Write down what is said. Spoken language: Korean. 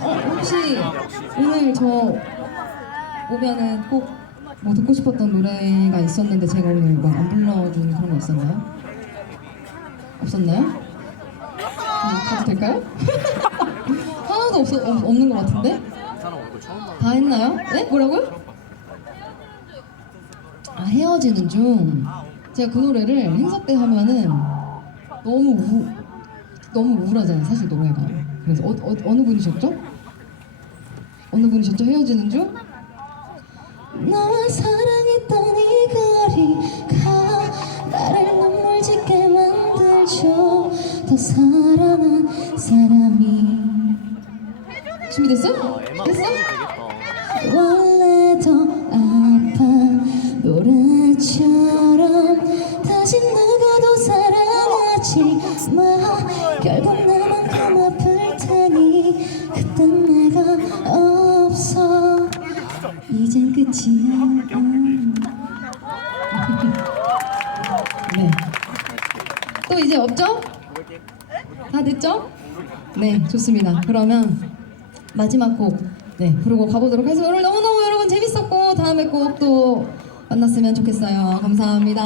어, 혹시 오늘 저 오면은 꼭 뭐 듣고 싶었던 노래가 있었는데 제가 오늘 뭐안 불러준 그런 거 있었나요? 없었나요? 음, 가도 될까요? 하나도 없, 없, 없는 것 같은데? 다 했나요? 네? 뭐라고요? 아 헤어지는 중 제가 그 노래를 행사 때 하면은 너무 우, 너무 우울하잖아요 사실 노래가 그래서 어, 어, 어느 분이셨죠? 어느 분이셨죠? 헤어지는 중? 너와 사랑했던 이 거리가 나를 눈물 짓게 만들죠 더 사랑한 사람이 준비됐어? 됐어? 원래도 아파 노래처럼 다시 누구도 사랑하지 마 결국 이젠 끝이야 음. 네. 또 이제 없죠? 다 됐죠? 네, 좋습니다. 그러면 마지막 곡 네, 부르고 가보도록 하겠습니다. 오늘 너무너무 여러분 재밌었고 다음에 꼭 또 만났으면 좋겠어요. 감사합니다.